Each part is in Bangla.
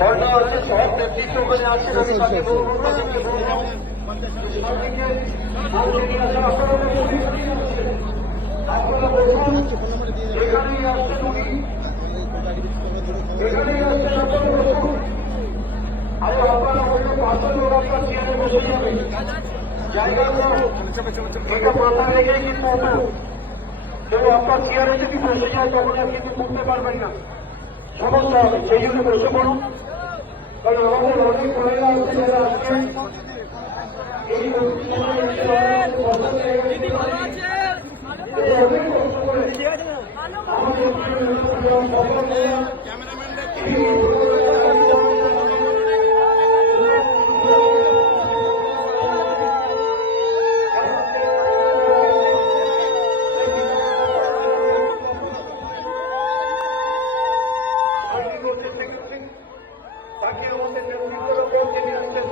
ঝর্ণা আছে, সব নেতৃত্ব ওখানে আছেন, আমি তাকে বলবো, তাদেরকে বলবো আপনারা বলুন, এখানেই আসছেন উনি, এখানেই আসছেন আপনারা বলুন। আরে আপনারা ওইটা পাশের লোক আপনার চেয়ারে বসে যাবেন, জায়গা এটা মাথায় রেখে কিন্তু হতো, যদি আপনার চেয়ারে যদি বসে যায় তখন আর কিন্তু করতে পারবেন না, সমস্যা হবে। সেই জন্য বসে পড়ুন, কারণ আমাদের অনেক মহিলা আছে যারা আজকে এই অনুষ্ঠানে অনেক কষ্ট করে তাকে আমাদের নেতৃত্বের উপর তিনি আসছেন।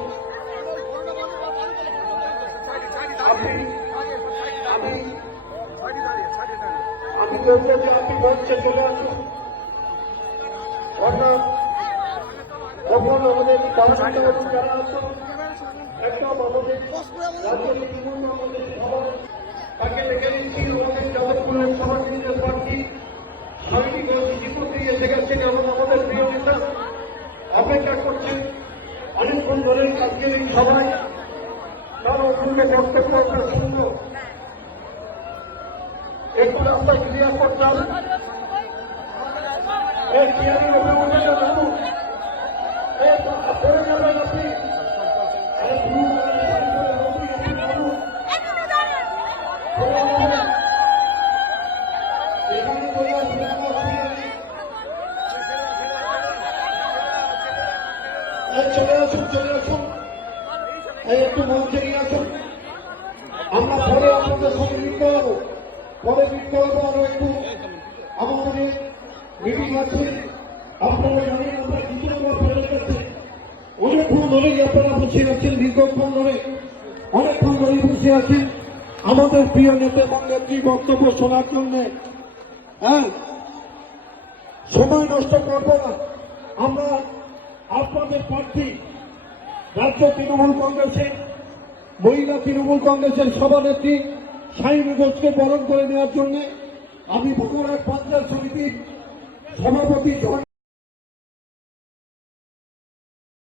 আমি বলতে যে আপনি মঞ্চে চলে আসুন, অর্থাৎ কখন আমাদের যারা আছেন একদম আমাদের রাজ্যের বিভিন্ন আমাদের সভা তাকে দেখে নিচ্ছি, আমাদের যাদবপুরের সভাপতিদের প্রার্থী সৈনিক ইতিমধ্যে এসে গেছেন এবং আমাদের প্রিয় নেতা অপেক্ষা করছেন অনেকক্ষণ ধরে আজকের এই সভায় তার অপূর্ব বক্তব্য আমরা শুনব। একটু রাস্তায় ক্লিয়ার করতাম, এই ক্লিয়ারের উপরে উঠে যাবেন, পড়ে যাবেন আপনি। চলে আসুন, চলে আসুন, একটু মঞ্চে নিয়ে আসুন। আমরা পরে আপনাদের সঙ্গে লিখতে পারবো, পরে লিখতে পারবো। আরো একটু আমাদের মিটিং আছে, আপনারা জানেন আমরা কিছু ফেলে গেছে অনেকক্ষণ ধরেই আপনারা বসে আছেন, দীর্ঘক্ষণ ধরে অনেকক্ষণ ধরেই বসে আছেন আমাদের প্রিয় নেতা এবং নেত্রী বক্তব্য শোনার জন্য। হ্যাঁ, সময় নষ্ট করবো না। আমরা আপনাদের প্রার্থী রাজ্য তৃণমূল কংগ্রেসের মহিলা তৃণমূল কংগ্রেসের সভানেত্রী শাহিনী ঘোষকে বরণ করে নেওয়ার জন্য আমি ভোগরাট পঞ্চায়েত সমিতির সভাপতি